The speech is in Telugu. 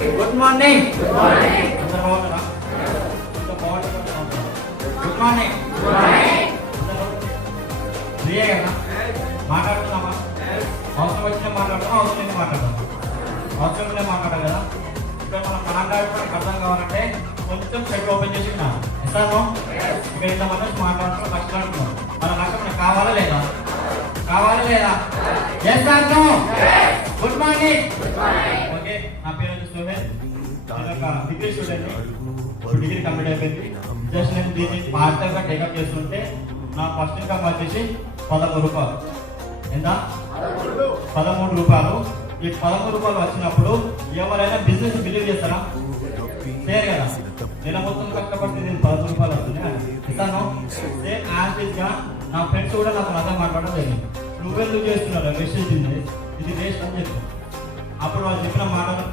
Good morning. అందరూ బాగున్నారా? Good morning. ఫ్రీయే కదా? మాట్లాడుతున్నామా? అవసరం వచ్చినా మాట్లాడతాం, అవసరం లేని మాట్లాడతాం. అవసరంలో మాట్లాడాలి కదా. ఇక్కడ మనం మాట్లాడుకోవడానికి అర్థం కావాలంటే కొంచెం సెట్ ఓపెన్ చేసి ఇస్తాను. ఇక్కడ ఇంతమంది మాట్లాడుతున్నాం, కష్టపడుతున్నాం. మన లక్ష్యం మనకు కావాలా లేదా? కావాలా లేదా? Good morning. ఓకే, నా పేరు వచ్చి సోహెల్. నేను ఒక డిగ్రీ స్టూడెంట్. ఇప్పుడు డిగ్రీ కంప్లీట్ అయిపోయింది. జస్ట్ నేను దీన్ని పార్ట్గా టేకప్ చేస్తుంటే నా ఫస్ట్ ఇన్కమ్ వచ్చేసి 13 రూపాయలు. ఎంత? 13 రూపాయలు. ఈ 13 రూపాయలు వచ్చినప్పుడు ఎవరైనా బిజినెస్ బిలీవ్ చేస్తారా? చేయరు కదా. నెల మొత్తం కష్టపడితే నేను 13 రూపాయలు వస్తుంది ఇస్తాను. సేమ్ యాజ్ గా నా ఫ్రెండ్స్ కూడా నాకు అర్థం మాట్లాడడం జరిగింది. నువ్వెందుకు చేస్తున్నావు వేస్ట్ బిజినెస్, ఇది వేస్ట్ అని చెప్పి. అప్పుడు వాళ్ళు చెప్పిన మాటలు